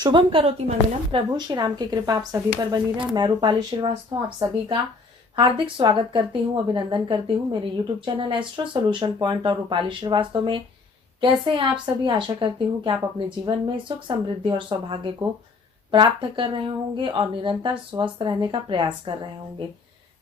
शुभम करोति मंगलम। प्रभु श्री राम की कृपा आप सभी पर बनी रहे। मैं रूपाली श्रीवास्तव आप सभी का हार्दिक स्वागत करती हूँ, अभिनंदन करती हूँ मेरे YouTube channel astro solution point और रूपाली श्रीवास्तव में। कैसे हैं आप सभी? आशा करती हूँ कि आप अपने जीवन में सुख, समृद्धि और सौभाग्य को प्राप्त कर रहे होंगे और निरंतर स्वस्थ रहने का प्रयास कर रहे होंगे।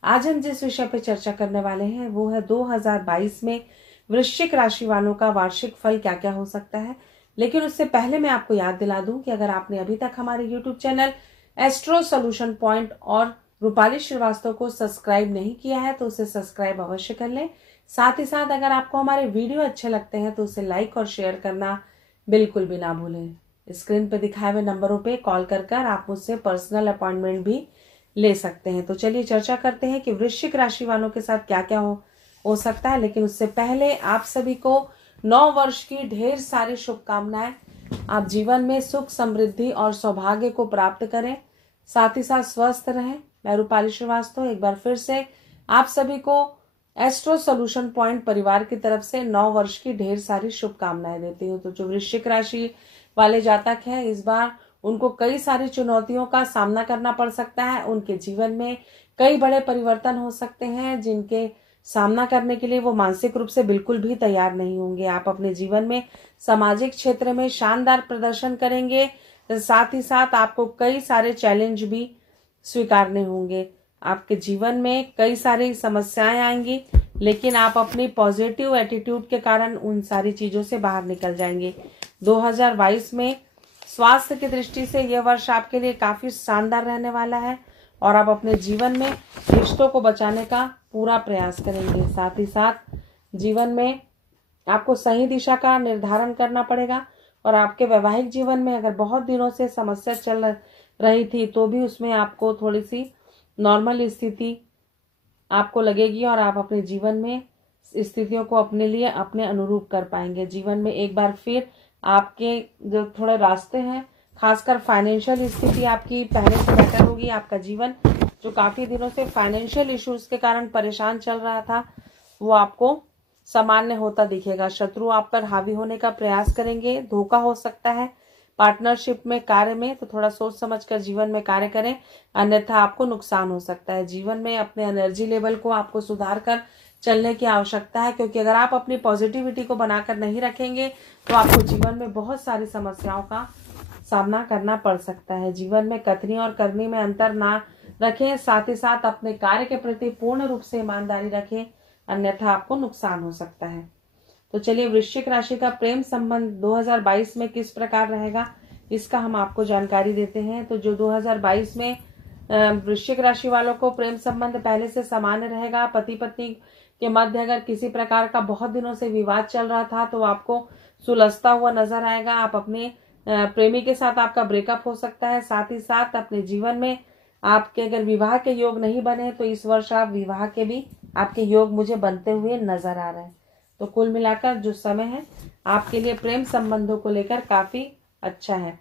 आज हम जिस विषय पर चर्चा करने वाले हैं वो है 2022 में वृश्चिक राशि वालों का वार्षिक फल क्या क्या हो सकता है। लेकिन उससे पहले मैं आपको याद दिला दूं कि अगर आपने अभी तक हमारे YouTube channel astro solution point और रूपाली श्रीवास्तव को सब्सक्राइब नहीं किया है तो उसे सब्सक्राइब अवश्य कर लें। साथ ही साथ अगर आपको हमारे वीडियो अच्छे लगते हैं तो उसे लाइक और शेयर करना बिल्कुल भी ना भूलें। स्क्रीन पे दिखाए हुए नंबरों पे कॉल कर आप मुझसे पर्सनल अपॉइंटमेंट भी ले सकते हैं। तो चलिए चर्चा करते हैं कि वृश्चिक राशि वालों के साथ क्या क्या हो सकता है। लेकिन उससे पहले आप सभी को 9 वर्ष की ढेर सारी शुभकामनाएं। आप जीवन में सुख, समृद्धि और सौभाग्य को प्राप्त करें, साथ ही साथ स्वस्थ रहें। मैं रूपाली श्रीवास्तव एक बार फिर से आप सभी को एस्ट्रो सोल्यूशन पॉइंट परिवार की तरफ से 9 वर्ष की ढेर सारी शुभकामनाएं देती हूँ। तो जो वृश्चिक राशि वाले जातक हैं, इस बार उनको कई सारी चुनौतियों का सामना करना पड़ सकता है। उनके जीवन में कई बड़े परिवर्तन हो सकते हैं जिनके सामना करने के लिए वो मानसिक रूप से बिल्कुल भी तैयार नहीं होंगे। आप अपने जीवन में सामाजिक क्षेत्र में शानदार प्रदर्शन करेंगे, साथ ही साथ आपको कई सारे चैलेंज भी स्वीकारने होंगे। आपके जीवन में कई सारी समस्याएं आएंगी, लेकिन आप अपनी पॉजिटिव एटीट्यूड के कारण उन सारी चीजों से बाहर निकल जाएंगे। 2022 में स्वास्थ्य की दृष्टि से यह वर्ष आपके लिए काफी शानदार रहने वाला है और आप अपने जीवन में रिश्तों को बचाने का पूरा प्रयास करेंगे। साथ ही साथ जीवन में आपको सही दिशा का निर्धारण करना पड़ेगा और आपके वैवाहिक जीवन में अगर बहुत दिनों से समस्या चल रही थी तो भी उसमें आपको थोड़ी सी नॉर्मल स्थिति आपको लगेगी और आप अपने जीवन में स्थितियों को अपने लिए अपने अनुरूप कर पाएंगे। जीवन में एक बार फिर आपके जो थोड़े रास्ते हैं, खासकर फाइनेंशियल स्थिति आपकी पहले से बेटर होगी। आपका जीवन जो काफी दिनों से फाइनेंशियल इश्यूज के कारण परेशान चल रहा था वो आपको सामान्य होता दिखेगा। शत्रु आप पर हावी होने का प्रयास करेंगे, धोखा हो सकता है। पार्टनरशिप में, कार्य में तो थोड़ा सोच समझ कर जीवन में कार्य करें, अन्यथा आपको नुकसान हो सकता है। जीवन में अपने एनर्जी लेवल को आपको सुधार कर चलने की आवश्यकता है, क्योंकि अगर आप अपनी पॉजिटिविटी को बनाकर नहीं रखेंगे तो आपको जीवन में बहुत सारी समस्याओं का सामना करना पड़ सकता है। जीवन में कथनी और करनी में अंतर ना रखें, साथ ही साथ अपने कार्य के प्रति पूर्ण रूप से ईमानदारी रखें, अन्यथा आपको नुकसान हो सकता है। तो चलिए वृश्चिक राशि का प्रेम संबंध 2022 में किस प्रकार रहेगा इसका हम आपको जानकारी देते हैं। तो जो 2022 में वृश्चिक राशि वालों को प्रेम संबंध पहले से सामान्य रहेगा। पति पत्नी के मध्य अगर किसी प्रकार का बहुत दिनों से विवाद चल रहा था तो आपको सुलझता हुआ नजर आएगा। आप अपने प्रेमी के साथ आपका ब्रेकअप हो सकता है। साथ ही साथ अपने जीवन में आपके अगर विवाह के योग नहीं बने तो इस वर्ष आप विवाह के भी आपके योग मुझे बनते हुए नजर आ रहे हैं। तो कुल मिलाकर जो समय है आपके लिए प्रेम संबंधों को लेकर काफी अच्छा है।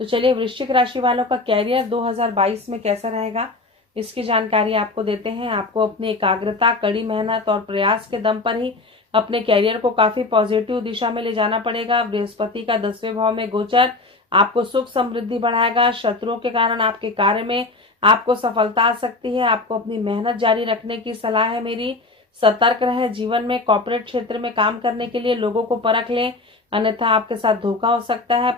तो चलिए वृश्चिक राशि वालों का कैरियर 2022 में कैसा रहेगा इसकी जानकारी आपको देते हैं। आपको अपनी एकाग्रता, कड़ी मेहनत और प्रयास के दम पर ही अपने कैरियर को काफी पॉजिटिव दिशा में ले जाना पड़ेगा। बृहस्पति का 10वें भाव में गोचर आपको सुख समृद्धि बढ़ाएगा। शत्रुओं के कारण आपके कार्य में आपको सफलता आ सकती है। आपको अपनी मेहनत जारी रखने की सलाह है मेरी। सतर्क रहें। जीवन में कॉर्पोरेट क्षेत्र में काम करने के लिए लोगों को परख लें, अन्यथा आपके साथ धोखा हो सकता है।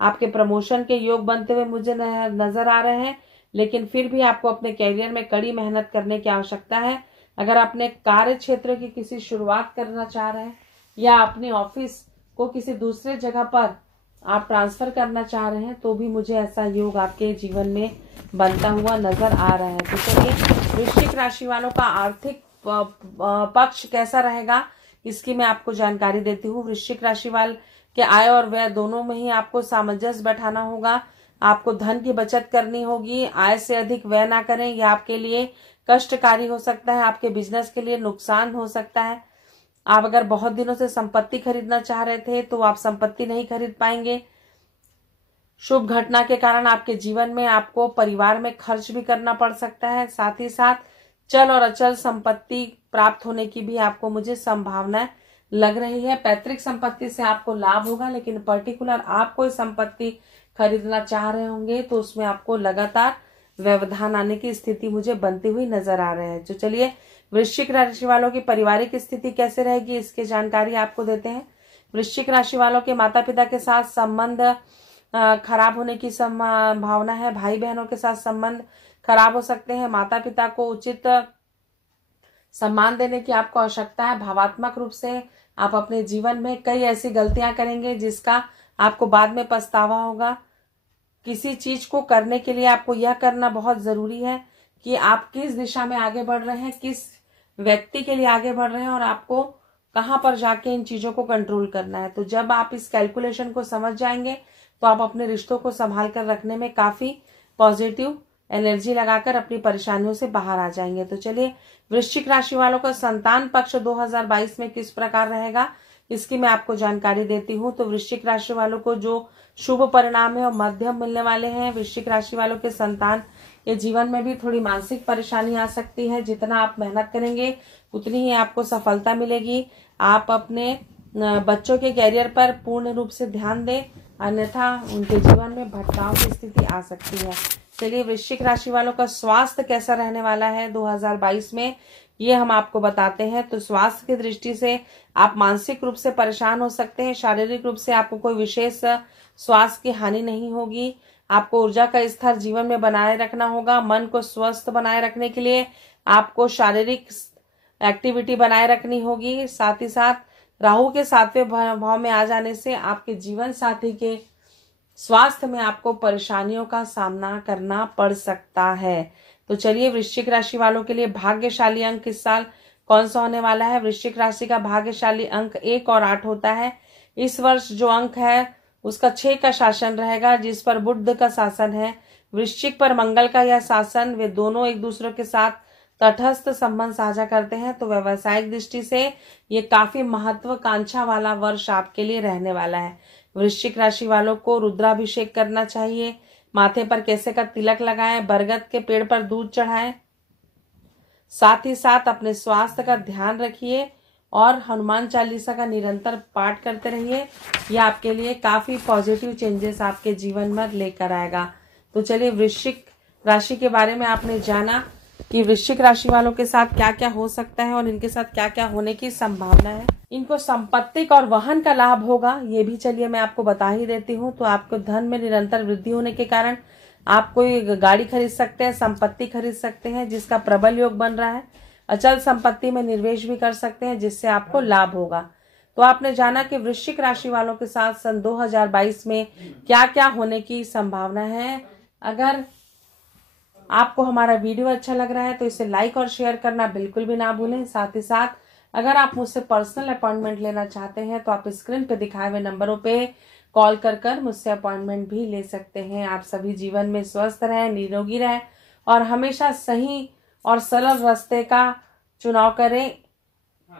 आपके प्रमोशन के योग बनते हुए मुझे नजर आ रहे हैं, लेकिन फिर भी आपको अपने कैरियर में कड़ी मेहनत करने की आवश्यकता है। अगर अपने कार्य क्षेत्र की किसी शुरुआत करना चाह रहे हैं या अपने ऑफिस को किसी दूसरे जगह पर आप ट्रांसफर करना चाह रहे हैं तो भी मुझे ऐसा योग आपके जीवन में बनता हुआ नजर आ रहा है। तो चलिए वृश्चिक राशि वालों का आर्थिक पक्ष कैसा रहेगा इसकी मैं आपको जानकारी देती हूँ। वृश्चिक राशि वाले के आय और व्यय दोनों में ही आपको सामंजस्य बैठाना होगा। आपको धन की बचत करनी होगी। आय से अधिक व्यय ना करें, यह आपके लिए कष्टकारी हो सकता है। आपके बिजनेस के लिए नुकसान हो सकता है। आप अगर बहुत दिनों से संपत्ति खरीदना चाह रहे थे तो आप संपत्ति नहीं खरीद पाएंगे। शुभ घटना के कारण आपके जीवन में आपको परिवार में खर्च भी करना पड़ सकता है। साथ ही साथ चल और अचल संपत्ति प्राप्त होने की भी आपको मुझे संभावना लग रही है। पैतृक संपत्ति से आपको लाभ होगा, लेकिन पर्टिकुलर आप कोई संपत्ति खरीदना चाह रहे होंगे तो उसमें आपको लगातार व्यवधान आने की स्थिति मुझे बनती हुई नजर आ रहे हैं। तो चलिए वृश्चिक राशि वालों की पारिवारिक स्थिति कैसे रहेगी इसकी जानकारी आपको देते हैं। वृश्चिक राशि वालों के माता पिता के साथ संबंध खराब होने की संभावना है। भाई बहनों के साथ संबंध खराब हो सकते हैं। माता पिता को उचित सम्मान देने की आपको आवश्यकता है। भावात्मक रूप से आप अपने जीवन में कई ऐसी गलतियां करेंगे जिसका आपको बाद में पछतावा होगा। किसी चीज को करने के लिए आपको यह करना बहुत जरूरी है कि आप किस दिशा में आगे बढ़ रहे हैं, किस व्यक्ति के लिए आगे बढ़ रहे हैं और आपको कहां पर जाके इन चीजों को कंट्रोल करना है। तो जब आप इस कैलकुलेशन को समझ जाएंगे तो आप अपने रिश्तों को संभाल कर रखने में काफी पॉजिटिव एनर्जी लगाकर अपनी परेशानियों से बाहर आ जाएंगे। तो चलिए वृश्चिक राशि वालों का संतान पक्ष 2022 में किस प्रकार रहेगा इसकी मैं आपको जानकारी देती हूँ। तो वृश्चिक राशि वालों को जो शुभ परिणाम है और मध्यम मिलने वाले हैं। वृश्चिक राशि वालों के संतान ये जीवन में भी थोड़ी मानसिक परेशानी आ सकती है। जितना आप मेहनत करेंगे उतनी ही आपको सफलता मिलेगी। आप अपने बच्चों के कैरियर पर पूर्ण रूप से ध्यान दें, अन्यथा उनके जीवन में भटकाव की स्थिति आ सकती है। चलिए वृश्चिक राशि वालों का स्वास्थ्य कैसा रहने वाला है 2022 में ये हम आपको बताते हैं। तो स्वास्थ्य की दृष्टि से आप मानसिक रूप से परेशान हो सकते हैं। शारीरिक रूप से आपको कोई विशेष स्वास्थ्य की हानि नहीं होगी। आपको ऊर्जा का स्तर जीवन में बनाए रखना होगा। मन को स्वस्थ बनाए रखने के लिए आपको शारीरिक एक्टिविटी बनाए रखनी होगी। साथ ही साथ राहु के 7वें भाव में आ जाने से आपके जीवन साथी के स्वास्थ्य में आपको परेशानियों का सामना करना पड़ सकता है। तो चलिए वृश्चिक राशि वालों के लिए भाग्यशाली अंक इस साल कौन सा होने वाला है। वृश्चिक राशि का भाग्यशाली अंक 1 और 8 होता है। इस वर्ष जो अंक है उसका 6 का शासन रहेगा, जिस पर बुध का शासन है। वृश्चिक पर मंगल का यह शासन, वे दोनों एक दूसरे के साथ तटस्थ संबंध साझा करते हैं। तो व्यवसायिक दृष्टि से ये काफी महत्वाकांक्षा वाला वर्ष आपके लिए रहने वाला है। वृश्चिक राशि वालों को रुद्राभिषेक करना चाहिए। माथे पर केसे का तिलक लगाएं, बरगद के पेड़ पर दूध चढ़ाएं। साथ ही साथ अपने स्वास्थ्य का ध्यान रखिए और हनुमान चालीसा का निरंतर पाठ करते रहिए। यह आपके लिए काफी पॉजिटिव चेंजेस आपके जीवन में लेकर आएगा। तो चलिए वृश्चिक राशि के बारे में आपने जाना कि वृश्चिक राशि वालों के साथ क्या क्या हो सकता है और इनके साथ क्या क्या होने की संभावना है। इनको संपत्ति और वाहन का लाभ होगा, ये भी चलिए मैं आपको बता ही देती हूँ। तो आपको धन में निरंतर वृद्धि होने के कारण आप कोई गाड़ी खरीद सकते हैं, संपत्ति खरीद सकते हैं जिसका प्रबल योग बन रहा है। अचल संपत्ति में निवेश भी कर सकते हैं जिससे आपको लाभ होगा। तो आपने जाना कि वृश्चिक राशि वालों के साथ सन 2022 में क्या क्या होने की संभावना है। अगर आपको हमारा वीडियो अच्छा लग रहा है तो इसे लाइक और शेयर करना बिल्कुल भी ना भूलें। साथ ही साथ अगर आप मुझसे पर्सनल अपॉइंटमेंट लेना चाहते हैं तो आप स्क्रीन पे दिखाए हुए नंबरों पे कॉल कर मुझसे अपॉइंटमेंट भी ले सकते हैं। आप सभी जीवन में स्वस्थ रहें, निरोगी रहें और हमेशा सही और सरल रास्ते का चुनाव करें।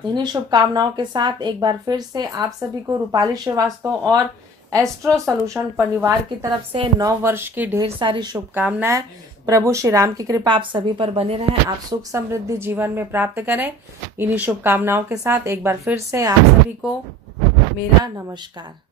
इन्हीं शुभकामनाओं के साथ एक बार फिर से आप सभी को रूपाली श्रीवास्तव और एस्ट्रो सॉल्यूशन परिवार की तरफ से 9 वर्ष की ढेर सारी शुभकामनाएं। प्रभु श्री राम की कृपा आप सभी पर बने रहें, आप सुख समृद्धि जीवन में प्राप्त करें। इन्हीं शुभकामनाओं के साथ एक बार फिर से आप सभी को मेरा नमस्कार।